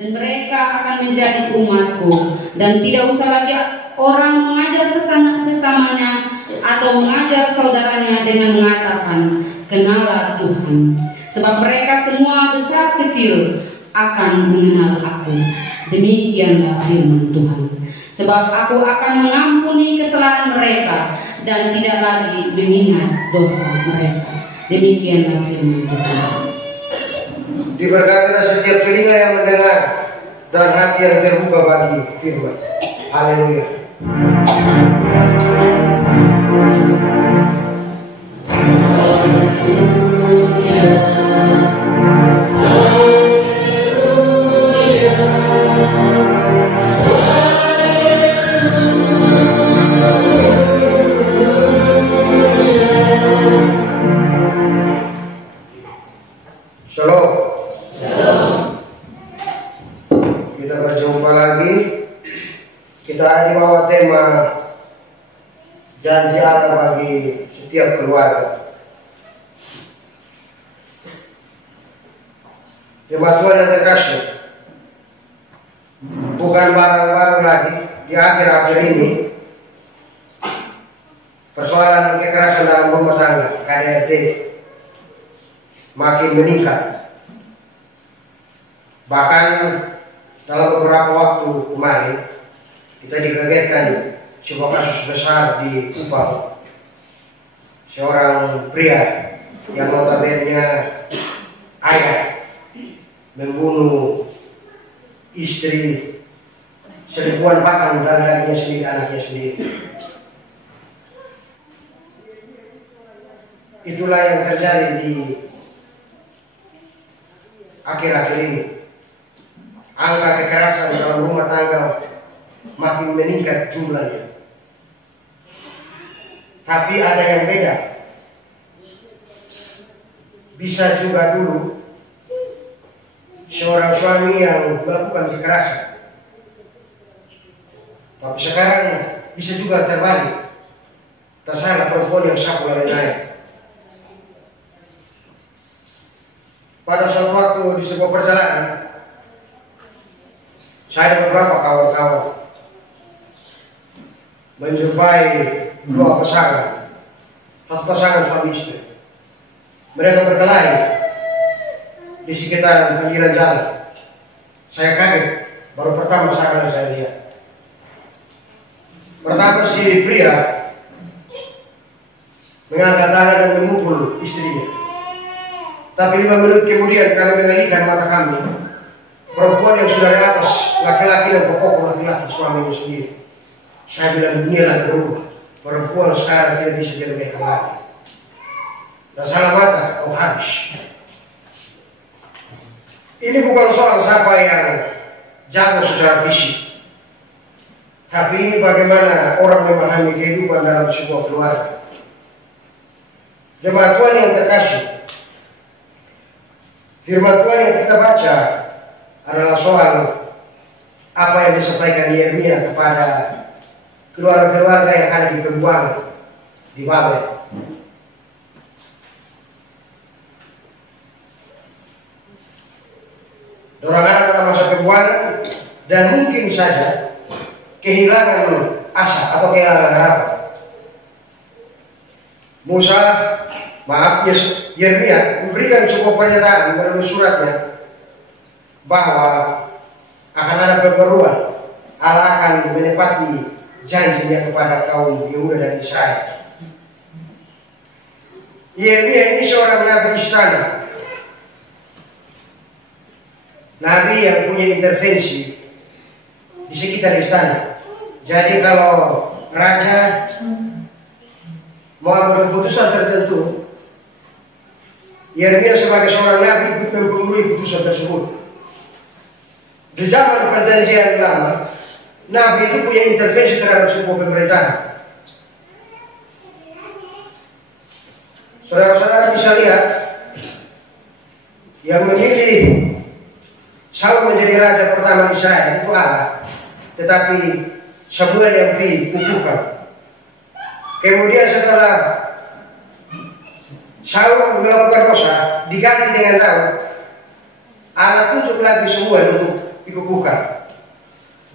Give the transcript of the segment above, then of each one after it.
dan mereka akan menjadi umatku, dan tidak usah lagi orang mengajar sesamanya atau mengajar saudaranya dengan mengatakan, kenallah Tuhan, sebab mereka semua besar kecil akan mengenal aku. Demikianlah firman Tuhan. Sebab aku akan mengampuni kesalahan mereka dan tidak lagi mengingat dosa mereka. Demikianlah firman Tuhan. Diberkatilah setiap telinga yang mendengar dan hati yang terbuka bagi firman. Haleluya. Shalom. Kita berjumpa lagi. Kita ada di bawah tema janji Allah bagi setiap keluarga. Jemaat Tuhan yang terkasih, bukan baru-baru lagi di akhir-akhir ini persoalan kekerasan dalam rumah tangga KDRT makin meningkat. Bahkan dalam beberapa waktu kemarin kita dikagetkan sebuah kasus besar di Kupang. Seorang pria yang notabene ayah membunuh istri selingkuhan, bahkan dan dagingnya sendiri, anaknya sendiri. Itulah yang terjadi di akhir-akhir ini. Angka kekerasan dalam rumah tangga makin meningkat jumlahnya. Tapi ada yang beda. Bisa juga dulu seorang suami yang melakukan kekerasan, tapi sekarang bisa juga terbalik. Tersalah perempuan yang sapu lari naik. Pada suatu waktu di sebuah perjalanan, saya dan beberapa kawan-kawan menjumpai dua pasangan, satu pasangan suami istri. Mereka berkelahi di sekitar pinggiran jalan. Saya kaget, baru pertama kali saya lihat. Pertama si pria mengangkat tangan dan memukul istrinya. Tapi 5 menit kemudian kami mengalihkan mata kami. Perempuan yang sudah di atas laki-laki dan pokok laki-laki suaminya sendiri. Saya bilang dunialah berubah. Perempuan sekarang tidak bisa diremehkan lagi. Dan salah mata kau habis. Ini bukan soal siapa yang jago secara fisik, tapi ini bagaimana orang memahami kehidupan dalam sebuah keluarga. Jemaat Tuhan yang terkasih, firman Tuhan yang kita baca adalah soal apa yang disampaikan Yeremia kepada keluarga-keluarga yang ada di pembuangan di Babel. Dorang ada dalam masa pembuangan dan mungkin saja kehilangan asa atau kehilangan harapan. Yeremia memberikan sebuah pernyataan melalui suratnya bahwa akan ada pembaruan. Allah akan menepati janjinya kepada kaum Yehuda dan Israel. Yeremia ini seorang nabi istana. Nabi yang punya intervensi di sekitar istana. Jadi kalau raja mau ambil keputusan tertentu, Yeremia sebagai seorang nabi ikut mempengaruhi keputusan tersebut. Di zaman perjanjian lama, nabi itu punya intervensi terhadap sebuah pemerintahan. Saudara-saudara bisa lihat, yang memilih Saul menjadi raja pertama Israel itu Allah, tetapi Samuel yang dikukuhkan. Kemudian setelah Saul melakukan dosa, diganti dengan Daud, Allah tunjuk lagi Samuel untuk ikut buka.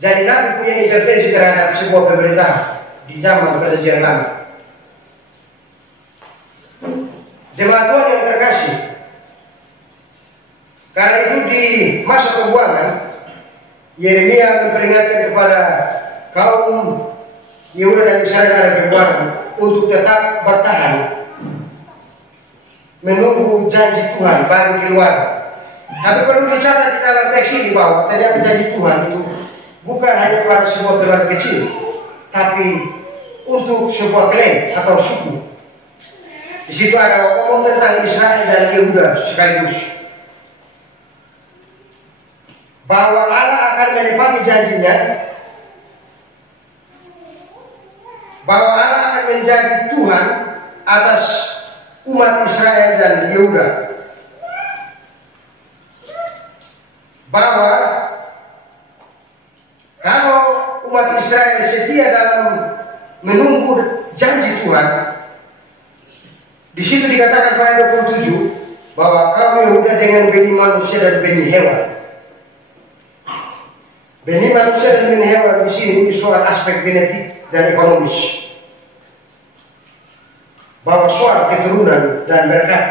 Jadi Nabi punya intervensi terhadap sebuah pemerintahan di zaman perjanjian lama. Jemaat Tuhan yang terkasih, karena itu di masa pembuangan Yeremia memperingatkan kepada kaum Yehuda dan Israel yang ada pembuangan untuk tetap bertahan menunggu janji Tuhan bagi keluarga. Tapi perlu dicatat di dalam teks ini bahwa ternyata janji Tuhan itu bukan hanya kepada sebuah keluarga kecil, tapi untuk sebuah klan atau suku. Di situ ada ngomong tentang Israel dan Yehuda sekaligus. Bahwa Allah akan menepati janjinya, bahwa Allah akan menjadi Tuhan atas umat Israel dan Yehuda. Bahwa kalau umat Israel setia dalam menunggu janji Tuhan, di situ dikatakan pada 27 bahwa kaum Yehuda dengan benih manusia dan benih hewan. Benih manusia dan benih hewan di sini soal aspek genetik dan ekonomis, bahwa soal keturunan dan berkat.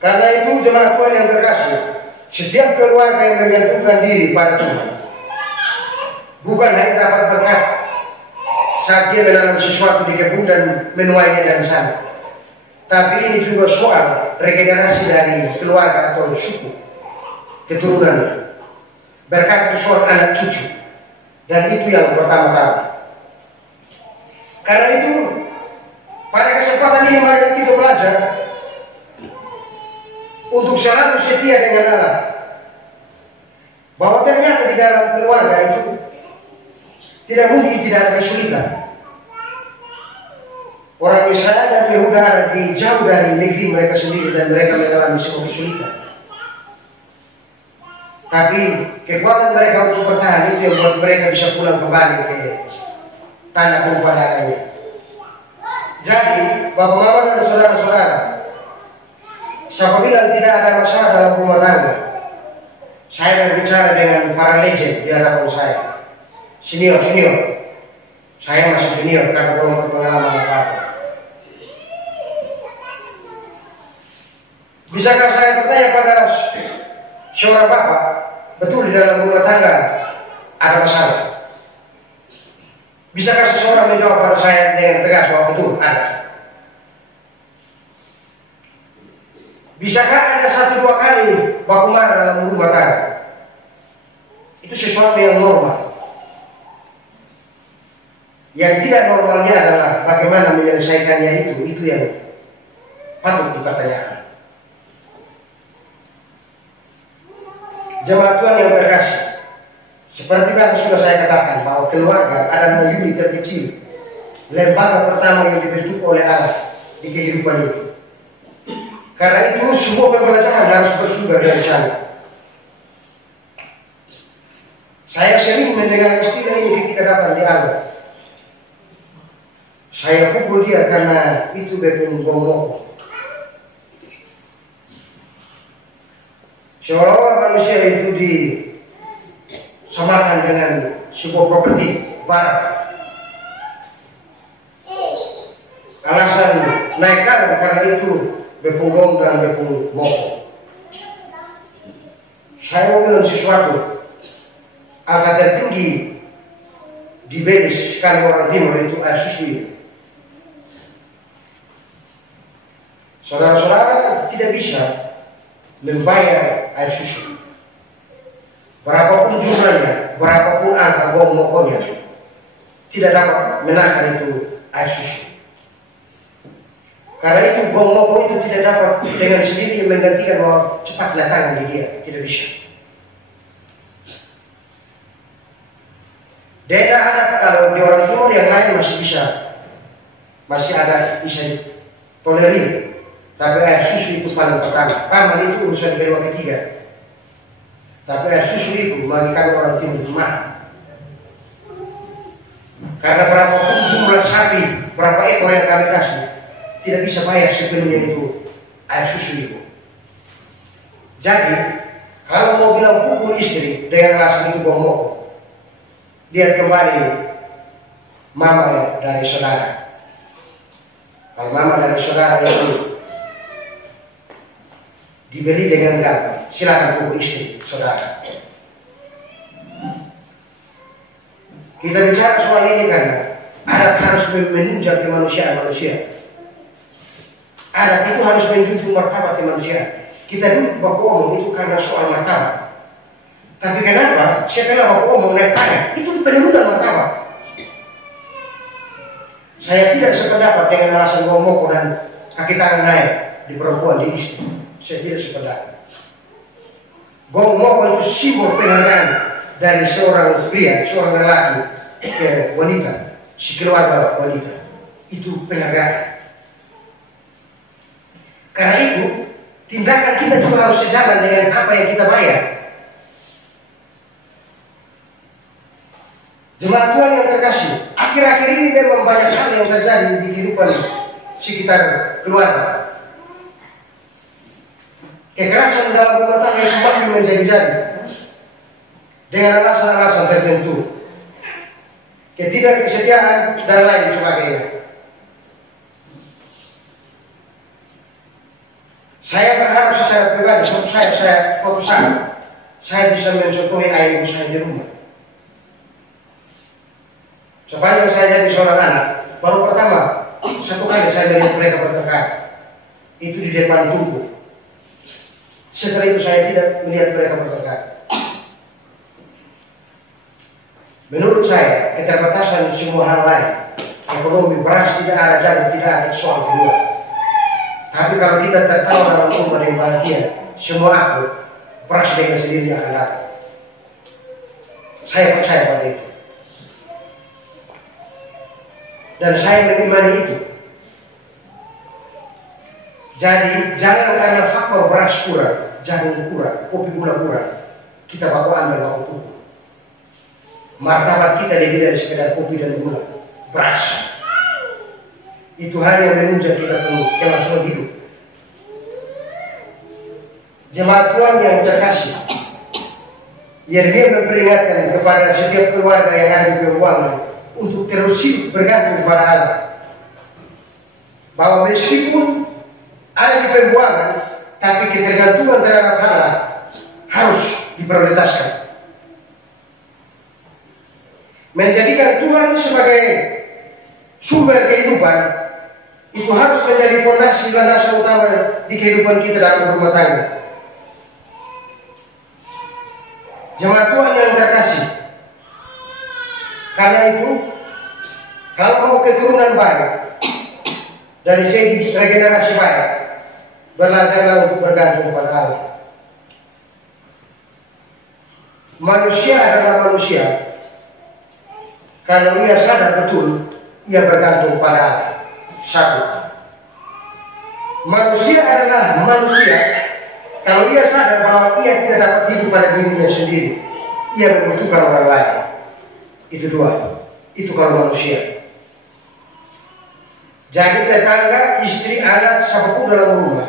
Karena itu jemaat Tuhan yang terkasih, setiap keluarga yang menggantungkan diri pada Tuhan bukan hanya dapat berkat saat dia menanam sesuatu di kebun dan menuainya dari sana, tapi ini juga soal regenerasi dari keluarga atau suku, keturunan. Berkat itu soal anak cucu, dan itu yang pertama-tama. Karena itu pada kesempatan ini mari kita belajar untuk selalu setia dengan Allah, bahwa ternyata di dalam keluarga itu tidak mungkin tidak ada kesulitan. Orang Israel dan Yehuda ada di jauh dari negeri mereka sendiri dan mereka mengalami sebuah kesulitan. Tapi kekuatan mereka untuk bertahan itu yang membuat mereka bisa pulang kembali ke tanah peribadatannya. Jadi, Bapak Mama dan saudara-saudara, siapa bilang tidak ada masalah dalam rumah tangga? Saya berbicara dengan para legend di hadapan saya. Senior. Saya masih junior karena belum berpengalaman apa-apa. Bisakah saya bertanya pada seorang bapak, betul di dalam rumah tangga ada masalah? Bisakah seseorang menjawab pada saya dengan tegas bahwa betul ada? Bisakah ada 1-2 kali baku marah dalam rumah tangga? Itu sesuatu yang normal. Yang tidak normalnya adalah bagaimana menyelesaikannya itu yang patut dipertanyakan. Jemaat Tuhan yang terkasih, seperti yang sudah saya katakan bahwa keluarga adalah unit terkecil, lembaga pertama yang dibentuk oleh Allah di kehidupan ini. Karena itu semua pembelajaran harus bersumber dari sana. Saya sering mendengar istilah ini ketika datang di Allah. Saya pukul dia karena itu berpengalaman ngomong. Seolah-olah manusia itu disamakan dengan sebuah properti barang. Alasan naikkan karena itu berpunggong dan berpunggong. Saya mau bilang sesuatu. Angka tertinggi di Belis kalau orang timur itu air susu. Saudara-saudara tidak bisa membayar air susu. Berapapun jumlahnya, berapapun angka gong-gongnya, tidak dapat menahan itu air susu. Karena itu gong-gong itu tidak dapat dengan sendiri menggantikan bahwa cepat datang di dia, tidak bisa. Beda ada kalau di orang timur yang lain masih ada bisa ditolerir. Tapi air susu itu paling pertama. Paman itu urusan kedua ketiga. Tapi air susu itu bagi kami orang timur itu mahal. Karena berapapun jumlah sapi, berapa ekor yang kami kasih, tidak bisa bayar sepenuhnya itu air susu itu. Jadi Kalau mau bilang pukul istri dengan alasan itu bohong, lihat kembali mama dari saudara. Kalau mama dari saudara itu dibeli dengan gampang, silakan pukul istri saudara. Kita bicara soal ini karena adat harus menunjang kemanusiaan manusia. Adat itu harus menjunjung martabat kemanusiaan. Kita duduk baku omong itu karena soal martabat. Tapi kenapa setelah baku omong naik tanya, itu penurunan martabat. Saya tidak sependapat dengan alasan ngomong dan kaki tangan naik di perempuan, di istri. Saya tidak sependapat. Gong-gong itu simbol penghargaan dari seorang pria, seorang lelaki ke wanita, si keluarga wanita. Itu penghargaan. Karena itu, tindakan kita juga harus sejalan dengan apa yang kita bayar. Jemaat Tuhan yang terkasih, akhir-akhir ini memang banyak hal yang terjadi di kehidupan sekitar keluarga. Kekerasan dalam rumah tangga semakin menjadi-jadi dengan alasan-alasan tertentu, ketidakkesetiaan dan lain sebagainya. Saya berharap secara pribadi, suatu saat saya bisa mencontohi ayah ibu saya di rumah. Sepanjang saya jadi seorang anak, baru pertama satu kali saya melihat mereka bertengkar, itu di depan tubuh. Setelah itu saya tidak melihat mereka bertengkar. Menurut saya, keterbatasan semua hal lain, ekonomi, beras tidak ada, jadi tidak ada soal kedua. Tapi kalau kita tertawa dalam rumah yang bahagia, semua aku, beras dengan sendirinya akan datang. Saya percaya pada itu. Dan saya mengimani itu. Jadi jangan karena faktor beras kurang, jagung kurang, kopi gula kurang, kita baku ambil baku pupuk. Martabat kita lebih dari sekedar kopi dan gula, beras. Itu hal yang menunjang kita penuh kelangsungan hidup. Jemaat Tuhan yang terkasih, Yeremia memperingatkan kepada setiap keluarga yang ada di keuangan untuk terus hidup bergantung kepada Allah. Bahwa meskipun ada di pembuangan, tapi ketergantungan terhadap Allah harus diprioritaskan. Menjadikan Tuhan sebagai sumber kehidupan itu harus menjadi fondasi landasan utama di kehidupan kita dalam rumah tangga. Jemaat Tuhan yang terkasih, karena itu kalau mau keturunan baik dari segi regenerasi baik, belajarlah untuk bergantung kepada Allah. Manusia adalah manusia kalau ia sadar betul ia bergantung pada Allah. Satu, manusia adalah manusia kalau ia sadar bahwa ia tidak dapat hidup pada dirinya sendiri, ia membutuhkan orang lain. Itu dua. Itu kalau manusia. Jadi tetangga, istri, anak, siapapun dalam rumah,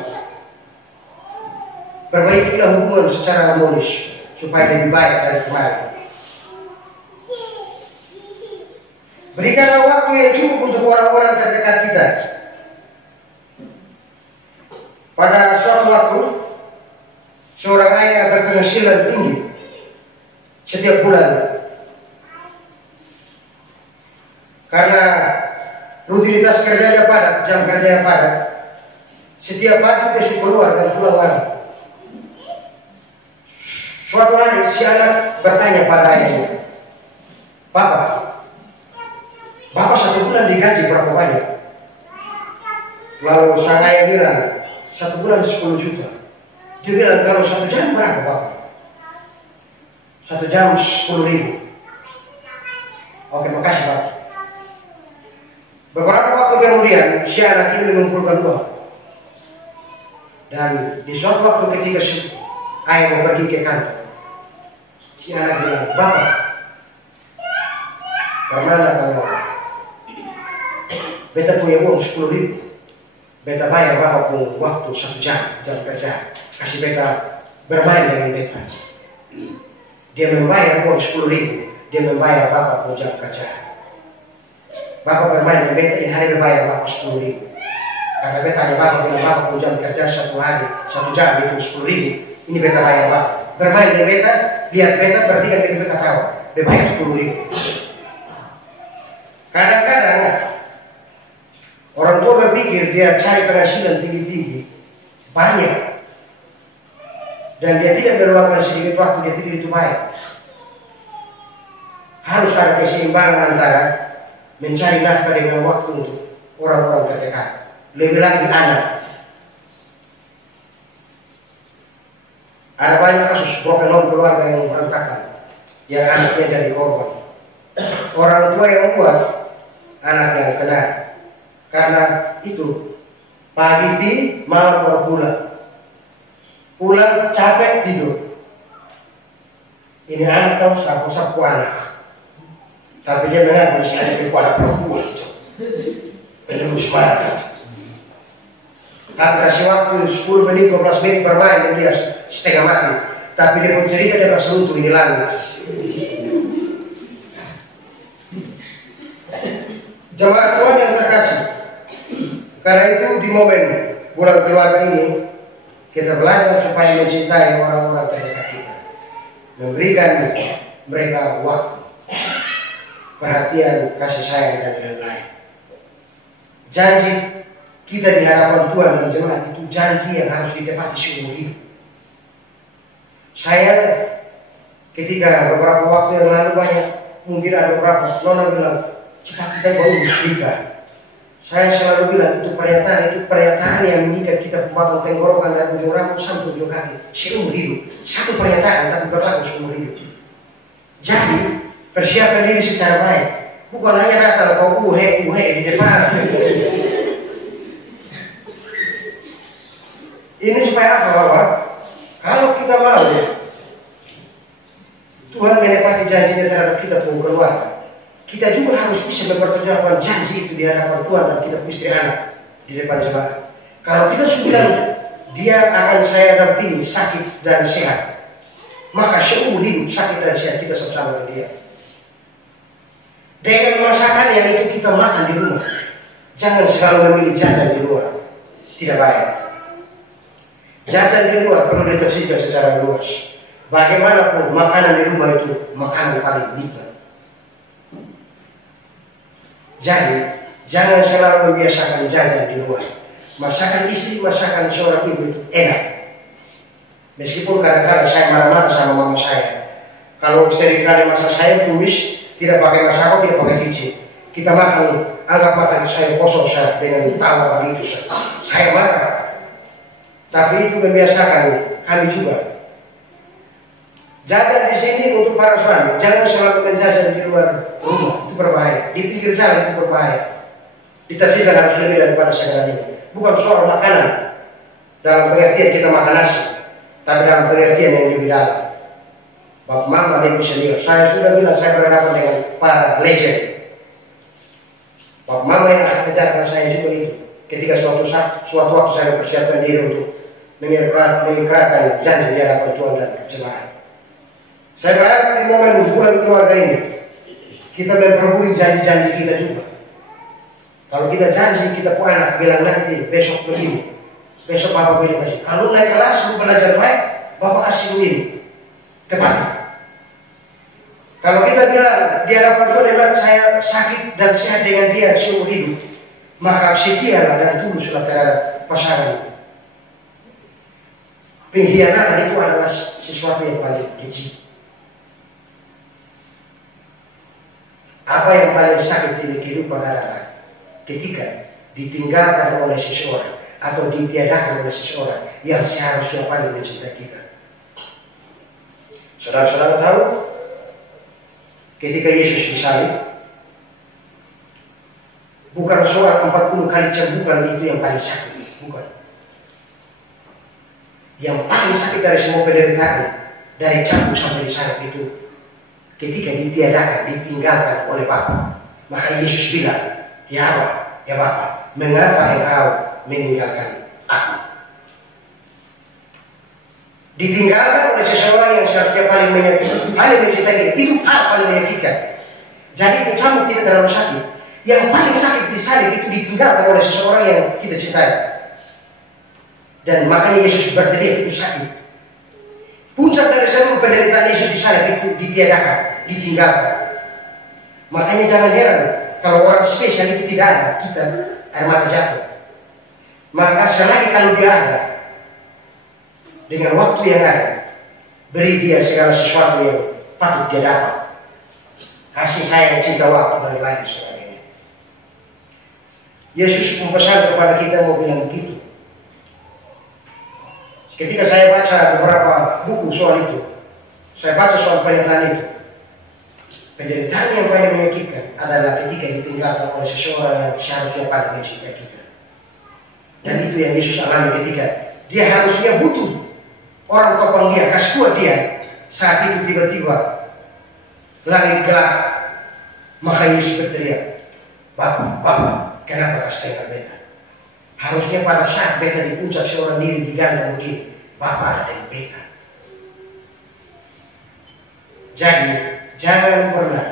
perbaikilah hubungan secara harmonis supaya lebih baik dari kemarin. Berikanlah waktu yang cukup untuk orang-orang terdekat kita. Pada suatu waktu, seorang ayah berpenghasilan tinggi setiap bulan. Karena rutinitas kerjanya padat, jam kerjanya padat, setiap pagi dia keluar dan pulang malam. Suatu hari si anak bertanya pada ayahnya, Bapak satu bulan digaji berapa banyak? Lalu sang ayah bilang, 1 bulan 10 juta. Dia bilang, kalau 1 jam berapa Bapak? 1 jam 10.000. Oke, makasih Pak. Beberapa waktu kemudian, si anak ini mengumpulkan uang. Dan di suatu waktu ketika si ayah mau pergi ke kantor, si anak bilang, Bapak, bagaimana kalau beta punya uang 10.000, beta bayar Bapak pun waktu 1 jam kerja, kasih beta bermain dengan beta. Dia membayar uang 10.000, dia membayar bapak pun jam kerja. Bapak bermain dengan beta, ini hari berbayar bapak 10.000. Karena beta hanya bapak bilang bapak pun jam kerja 1 hari, 1 jam itu 10.000. Ini beta bayar bapak. Bermain dengan beta, lihat beta berarti kan beta tahu, dia bayar 10.000. Kadang-kadang orang tua berpikir dia cari penghasilan tinggi-tinggi, banyak. Dan dia tidak meluangkan sedikit waktu, dia pikir itu baik. Harus ada keseimbangan antara mencari nafkah dengan waktu untuk orang-orang terdekat. Lebih lagi anak. Ada banyak kasus broken home keluarga yang berantakan, yang anaknya jadi korban. Orang tua yang buat, anak yang kena. Karena itu pagi di malam baru pulang. Pulang capek tidur. Ini anak tahu sapu-sapu anak. Tapi dia mengaku saya itu anak perempuan. Penerus marah. Tapi kasih waktu 10 menit, 12 menit bermain, dia setengah mati. Tapi dia pun cerita dia tak seruntuh di langit. Jemaat Tuhan yang terkasih. Karena itu di momen bulan keluarga ini, kita belajar supaya mencintai orang-orang terdekat kita. Memberikan mereka waktu, perhatian, kasih sayang, dan lain-lain. Janji kita di hadapan Tuhan dan jemaat itu janji yang harus ditepati seumur hidup. Saya ketika beberapa waktu yang lalu banyak, mungkin ada beberapa nona bilang, cepat kita baru nikah. Saya selalu bilang itu pernyataan yang mengikat kita pembatal tenggorokan dan ujung rambut sampai ujung kaki seumur hidup. Satu pernyataan tapi berlaku seumur hidup. Jadi persiapkan diri secara baik. Bukan hanya datang kau uhe di depan. Ini supaya apa Bapak? Kalau kita mau Tuhan menepati janjinya terhadap kita pun keluarga, kita juga harus bisa mempertanggungjawabkan janji itu di hadapan Tuhan dan kita istri anak di depan jemaat. Kalau kita sudah dia akan saya dampingi sakit dan sehat, maka seumur hidup sakit dan sehat kita sama-sama dengan dia. Dengan masakan yang itu kita makan di rumah, jangan selalu memilih jajan di luar, tidak baik. Jajan di luar perlu ditersihkan secara luas. Bagaimanapun makanan di rumah itu makanan paling nikmat. Jadi jangan selalu membiasakan jajan di luar. Masakan istri, masakan seorang ibu itu enak. Meskipun kadang-kadang saya marah-marah sama mama saya. Kalau seringkali masak saya tumis, tidak pakai masako, tidak pakai cuci. Kita makan, anggap makan saya kosong saya dengan tawa begitu. Saya marah. Tapi itu membiasakan kami juga. Jajan di sini untuk para suami, jangan selalu menjajan di luar rumah, itu berbahaya. Di pinggir jalan itu berbahaya. Ditersihkan harus lebih daripada sekarang ini. Bukan soal makanan dalam pengertian kita makan nasi, tapi dalam pengertian yang lebih dalam. Bapak mama dan ibu senior, saya sudah bilang saya berhadapan dengan para legend. Bapak mama yang akan kejarkan saya juga itu. Ketika suatu waktu saya mempersiapkan diri untuk mengikrarkan janji di hadapan Tuhan dan jemaat. Saya berharap di momen hubungan keluarga ini kita memperbarui janji-janji kita juga. Kalau kita janji kita pun anak bilang nanti besok begini, besok bapak begini kasih. Kalau naik kelas lu belajar baik, bapak kasih begini, tepat. Kalau kita bilang di hadapan Tuhan saya sakit dan sehat dengan dia seumur hidup, maka setialah dan tuluslah terhadap pasangan. Pengkhianatan itu adalah sesuatu yang paling keji. Apa yang paling sakit di kehidupan adalah ketika ditinggalkan oleh seseorang atau ditiadakan oleh seseorang yang seharusnya paling mencintai kita. Saudara-saudara tahu, ketika Yesus disalib, bukan soal 40 kali cambukan itu yang paling sakit, bukan. Yang paling sakit dari semua penderitaan, dari cambuk sampai disalib itu, ketika ditiadakan, ditinggalkan oleh Bapa. Maka Yesus bilang, ya Bapa, mengapa engkau meninggalkan aku? Ditinggalkan oleh seseorang yang seharusnya paling mencintai kita, itu hal paling menyakitkan. Jadi kamu tidak terlalu sakit. Yang paling sakit di salib itu ditinggalkan oleh seseorang yang kita cintai. Dan makanya Yesus berteriak itu sakit. Puncak dari seluruh penderitaan Yesus di salib itu ditiadakan, ditinggalkan. Makanya jangan heran kalau orang spesial itu tidak ada, kita air mata jatuh. Maka selagi kalau dia ada, dengan waktu yang ada, beri dia segala sesuatu yang patut dia dapat. Kasih sayang, cinta, waktu, dan lain sebagainya. Yesus mempesan kepada kita mau bilang begitu. Ketika saya baca beberapa buku soal itu, saya baca soal pernyataan itu. Penderitaan yang paling menyakitkan adalah ketika ditinggalkan oleh seseorang yang seharusnya paling mencintai kita. Dan itu yang Yesus alami ketika dia harusnya butuh orang topang dia, kasih kuat dia. Saat itu tiba-tiba langit gelap, maka Yesus berteriak, Bapa, kenapa kau setengah beta? Harusnya pada saat beta di puncak seorang diri digantung begini, Bapa ada yang beta. Jadi jangan pernah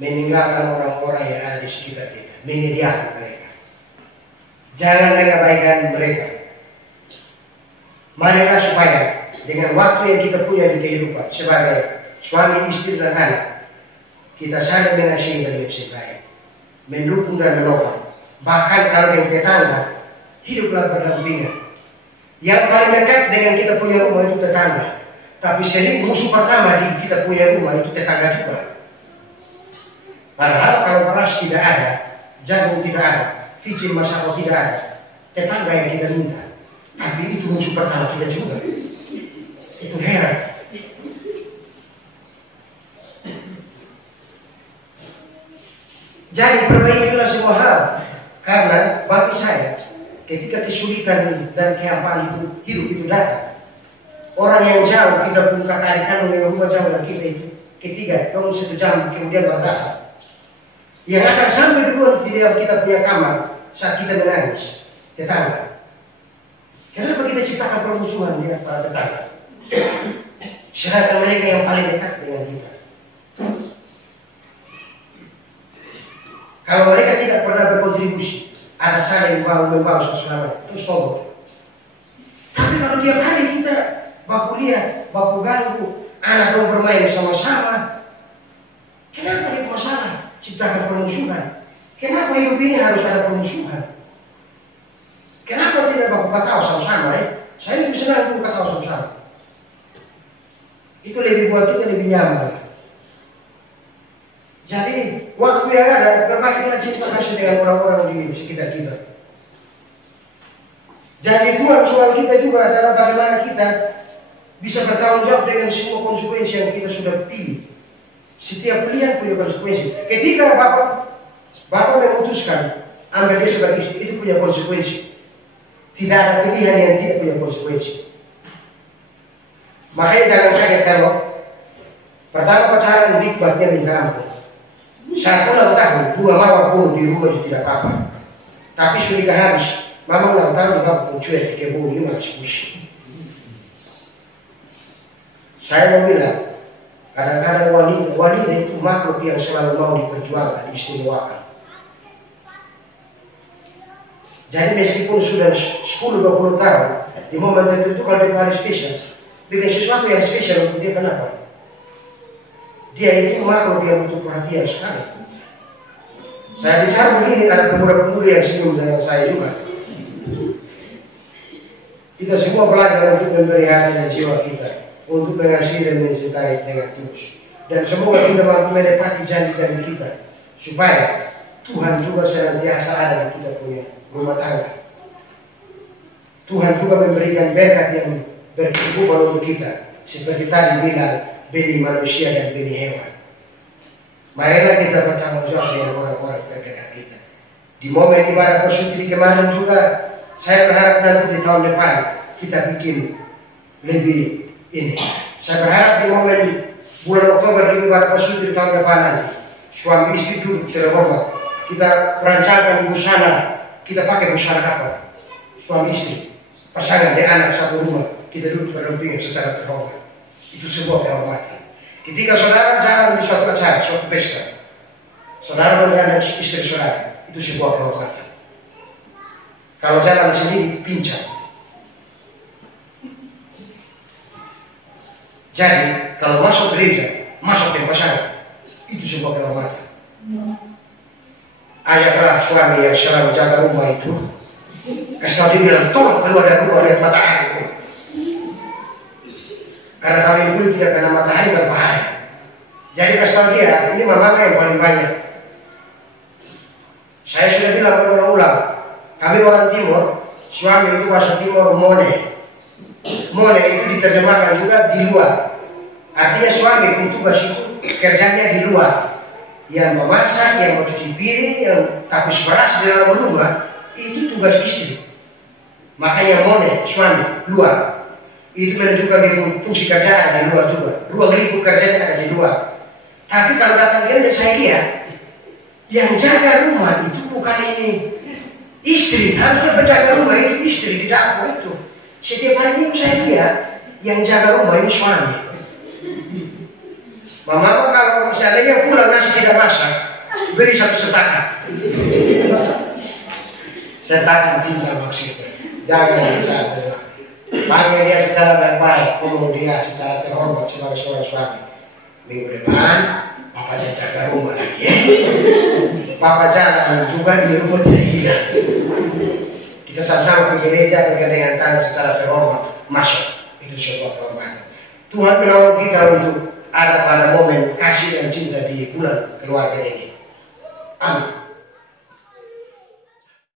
meninggalkan orang-orang yang ada di sekitar kita, menyediakan mereka. Jangan mengabaikan mereka. Marilah supaya dengan waktu yang kita punya di kehidupan sebagai suami, istri, dan anak, kita saling mengasihi dan mencintai, mendukung dan menolong. Bahkan kalau yang tetangga, hiduplah berdampingan. Yang paling dekat dengan kita punya rumah itu tetangga. Tapi sering musuh pertama di kita punya rumah itu tetangga juga. Padahal kalau beras tidak ada, jagung tidak ada, vicin masako tidak ada, tetangga yang kita minta. Tapi itu musuh pertama kita juga. Itu heran. Jadi perbaikilah semua hal. Karena bagi saya, ketika kesulitan dan kehampaan hidup itu datang, orang yang jauh kita pun kakarikan oleh rumah jauh dan kita itu ketiga, dong 1 jam kemudian baru datang. Yang akan sampai duluan di dalam kita punya kamar saat kita menangis, tetangga. Kenapa kita ciptakan permusuhan di antara tetangga? Sedangkan mereka yang paling dekat dengan kita. Kalau mereka tidak pernah berkontribusi, ada saling membawa sesama, terus tolong. Tapi kalau tiap hari kita baku lihat, baku ganggu, anak dong bermain sama-sama, kenapa ini masalah? Ciptakan permusuhan. Kenapa hidup ini harus ada permusuhan? Kenapa tidak baku ketawa sama-sama? Saya lebih senang baku ketawa sama-sama. Itu lebih buat kita lebih nyaman. Jadi waktu yang ada berbagi cinta kasih dengan orang-orang di sekitar kita. Jadi Tuhan soal kita juga adalah bagaimana kita bisa bertanggung jawab dengan semua konsekuensi yang kita sudah pilih. Setiap pilihan punya konsekuensi. Ketika Bapak memutuskan ambil dia sebagai istri, itu punya konsekuensi. Tidak ada pilihan yang tidak punya konsekuensi. Makanya jangan kaget kalau pertama pacaran nikmatnya minta ampun. 1 tahun, 2 mawar pun di rumah itu tidak apa-apa. Tapi sudah habis, mama ulang tahun juga pun cuek di kebun ini masih pusing. Saya mau bilang, kadang-kadang wanita itu makhluk yang selalu mau diperjuangkan, diistimewakan. Jadi meskipun sudah 10-20 tahun, di momen tertentu kalau dia hari spesial, bikin sesuatu yang spesial untuk dia, kenapa? Dia itu makhluk yang butuh perhatian sekali. Saya di sana begini, ada pemuda-pemuda yang senyum dengan saya juga. Kita semua belajar untuk memberi hati dan jiwa kita, untuk mengasihi dan mencintai dengan tulus. Dan semoga kita mampu menepati janji-janji kita, supaya Tuhan juga senantiasa ada di kita punya rumah tangga. Tuhan juga memberikan berkat yang berkecukupan untuk kita, seperti tadi bilang, benih manusia dan benih hewan. Marilah kita bertanggung jawab dengan orang-orang terdekat kita. Di momen ibadah Pasutri kemarin juga, saya berharap nanti di tahun depan kita bikin lebih ini. Saya berharap di momen bulan Oktober di ibadah Pasutri tahun depan nanti, suami istri duduk terhormat, kita rancangkan busana. Kita pakai busana apa? Suami istri, pasangan, dan anak satu rumah. kita duduk berdampingan secara terhormat. Itu sebuah kehormatan. Ketika saudara jalan di suatu acara, suatu pesta, saudara menggandeng istri saudara, itu sebuah kehormatan. Kalau jalan sendiri, pincang. Jadi, kalau masuk gereja, masuk di pasangan, itu sebuah kehormatan. Ayahlah suami yang selalu jaga rumah itu, kasih tahu dia bilang, tolong keluar dari rumah lihat matahari. Karena kalau ini kulit tidak kena matahari berbahaya. Jadi kasih tahu dia, ini mama yang paling banyak. Saya sudah bilang berulang-ulang, kami orang Timur, suami itu bahasa Timur mone. Mone itu diterjemahkan juga di luar. Artinya suami pun tugas itu kerjanya di luar. Yang memasak, yang mencuci piring, yang tapis beras di dalam rumah, itu tugas istri. Makanya mone, suami, luar. Itu menunjukkan fungsi kerjaan di luar juga. Ruang lingkup kerjanya ada di luar. Tapi kalau datang gereja saya lihat, yang jaga rumah itu bukan istri. Harusnya penjaga rumah itu istri, di dapur itu. Setiap hari minggu saya lihat, yang jaga rumah ini suami. Mama kalau misalnya pulang nasi tidak masak, beri satu setakat. Setakat cinta maksudnya. Jangan saja. Panggil dia secara baik-baik, ngomong dia secara terhormat sebagai seorang suami. Minggu depan, Papa jaga rumah lagi ya. Papa jaga juga di rumah tidak hilang. Kita sama-sama ke gereja bergandengan tangan secara terhormat. Masuk, itu sebuah kehormatan. Tuhan menolong kita untuk ada pada momen kasih dan cinta di bulan keluarga ini. Amin.